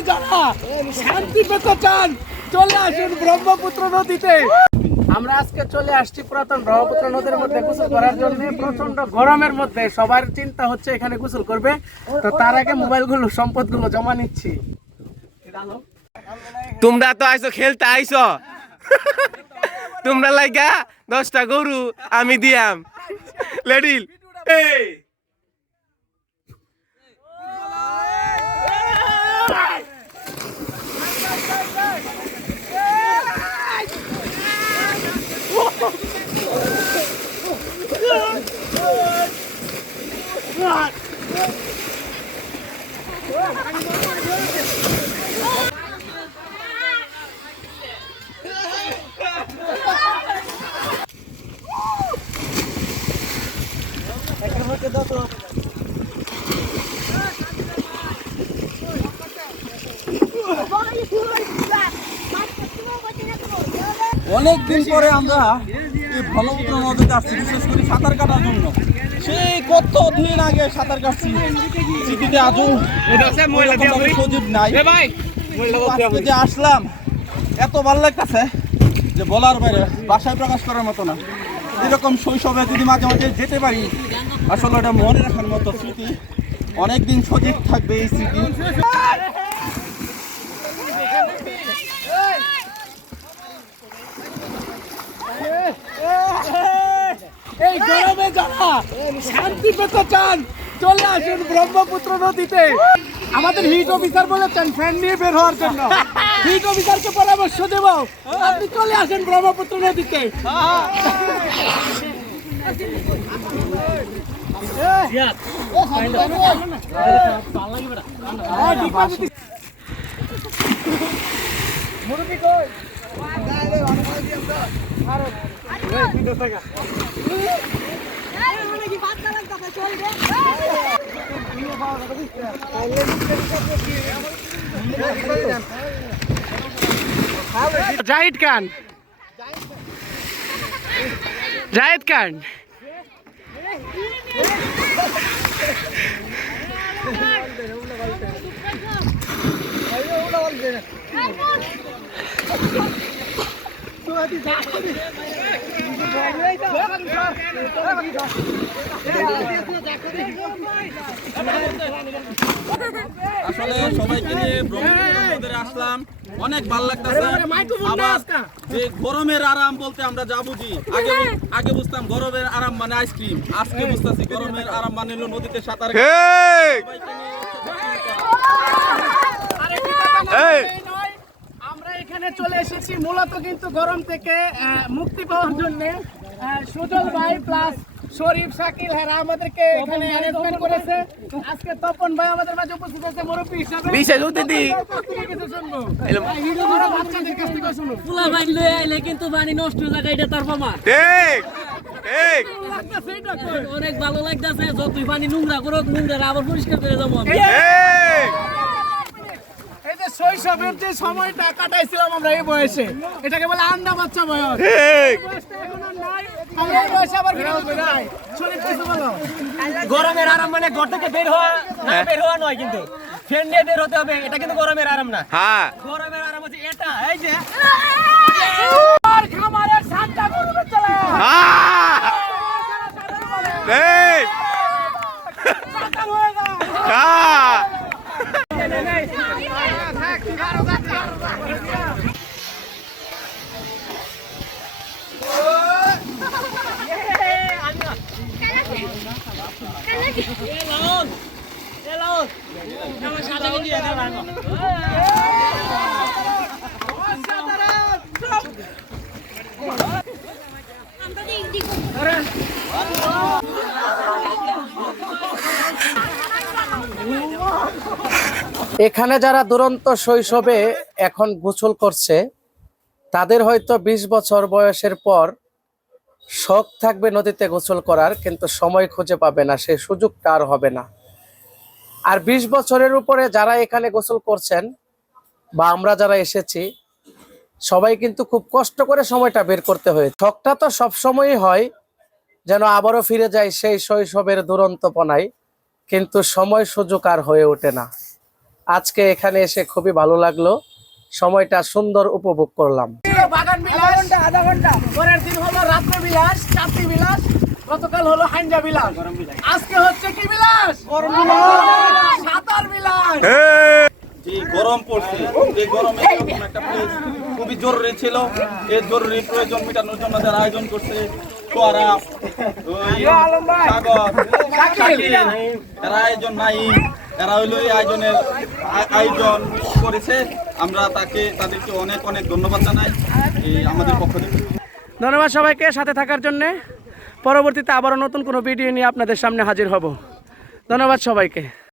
গরমে যারা শান্তি পেতে চান চলে আসুন ব্রহ্মপুত্র নদীতে। আমরা আজকে চলে আসছি পুরাতন ব্রহ্মপুত্র নদীর মধ্যে গোসল করার জন্য। প্রচন্ড গরমের মধ্যে সবার চিন্তা হচ্ছে এখানে গোসল করবে, তো তার আগে মোবাইলগুলো সম্পদগুলো জমা নিচ্ছি। তোমরা তো আইছো খেলতে আইছো, তোমরা লাইগা 10টা গরু আমি দিয়াম লেডিল। এই অনেকদিন পরে আমরা এই ব্রহ্মপুত্র নদীতে আসছি, বিশেষ করে সাঁতার কাটার জন্য। সেই কতদিন আগে সাঁতার কাটছি, স্মৃতিতে আজও সুযোগ নাই। আজকে যে আসলাম এত ভালো লাগতেছে যে বলার বাইরে, ভাষায় প্রকাশ করার মতো না। এরকম শৈশবে যদি মাঝে মাঝে যেতে পারি, আসলে এটা মনে রাখার মতো স্মৃতি। অনেকদিন সজীব থাকবে এই স্মৃতি। এই গরমে যারা শান্তি পেতে চান চলে আসুন ব্রহ্মপুত্র নদীতে। আমাদের হিট অফিসার বলেছেন ফ্যান নিয়ে বের হওয়ার জন্য। হিট অফিসারকে পরামর্শ দেব, আপনি চলে আসেন ব্রহ্মপুত্র নদীতে। জাহিদ খান, জাহিদ খান, আসলে সবাইকে নিয়ে ব্রহ্মপুত্র নদীতে আসলাম, অনেক ভালো লাগতেছে। আবার যে গরমের আরাম বলতে আমরা যা বুঝি, আগে বুঝতাম গরমের আরাম মানে আইসক্রিম, আজকে বুঝতেছি গরমের আরাম মানে হলো নদীতে সাঁতার কাটা। আমরা এখানে চলে এসেছি মূলত কিন্তু গরম থেকে মুক্তি পাওয়ার জন্য। সুজল ভাই প্লাস শরীফ শাকিল হেরা আমাদেরকে এখানে অ্যারেঞ্জমেন্ট করেছে। আজকে তপন ভাই আমাদের মাঝে উপস্থিত আছে মুরব্বি হিসেবে। বিশেষ অতিথি কিছু শুনবো হিরো ধরা বাচ্চাদের কাছ থেকে শুনুন। ফুলা বাইন লয়ে আইলে কিন্তু পানি নষ্ট হয়ে যায়, এটা তার প্রমাণ। ঠিক ঠিক অনেক ভালো লাগতেছে, যতই পানি নোংরা করুক, নোংরা আবার পরিষ্কার করে যাবো আমি। ঠিক। এই যে শৈশবের যে সময়টা কাটাইছিলাম আমরা এই বয়সে, এটাকে বলে আন্ডা বাচ্চা বয়স। ঠিক। এই বয়সটা এখন আর নাই, আমরা এই বয়সে আবার ফিরে আসতে চাই। শরীফ কিছু বলো। গরমের আরাম মানে ঘর থেকে বের হওয়া না, বের হওয়া নয়, কিন্তু ফ্যান দিয়ে বের হতে হবে, এটা কিন্তু গরমের আরাম না। হ্যাঁ, গরমের আরাম হচ্ছে এটা, এই যে আর খামারের সাতটা গরু চলে ঠিক। হ্যাঁ। এখানে যারা দুরন্ত শৈশবে এখন গোসল করছে, তাদের হয়তো 20 বছর বয়সের পর শখ থাকবে নদীতে গোসল করার, কিন্তু সময় খুঁজে পাবে না, সেই সুযোগটা আর হবে না। আর 20 বছরের উপরে যারা এখানে গোসল করছেন বা আমরা যারা এসেছি, সবাই কিন্তু খুব কষ্ট করে সময়টা বের করতে হয়েছে। শখটা তো সবসময়ই হয় যেন আবারও ফিরে যায় সেই শৈশবের দুরন্তপনায়, কিন্তু সময় সুযোগ আর হয়ে ওঠে না। আজকে এখানে এসে খুবই ভালো লাগলো, সময়টা সুন্দর উপভোগ করলাম। বাগান বিলাস আধা ঘন্টা, পরের দিন হলো রাত্র বিলাস, চাপড়ি বিলাস, গতকাল হলো হাইঞ্জা বিলাস, আজকে হচ্ছে কি বিলাস? গরম বিলাস, সাঁতার বিলাস। যে গরম পড়ছে, এই গরমে এরকম একটা প্লেস খুবই জরুরি ছিল। এই জরুরি প্রয়োজন মেটানোর জন্য যারা আয়োজন করছে, তোরা সাগর, শাকিল, এরা আয়োজন নাই, এরা হইলো এই আয়োজন করেছে। আমরা তাদেরকে অনেক অনেক ধন্যবাদ জানাই এই আমাদের পক্ষ থেকে। ধন্যবাদ সবাইকে সাথে থাকার জন্য। পরবর্তীতে আবারও নতুন কোনো ভিডিও নিয়ে আপনাদের সামনে হাজির হব। ধন্যবাদ সবাইকে।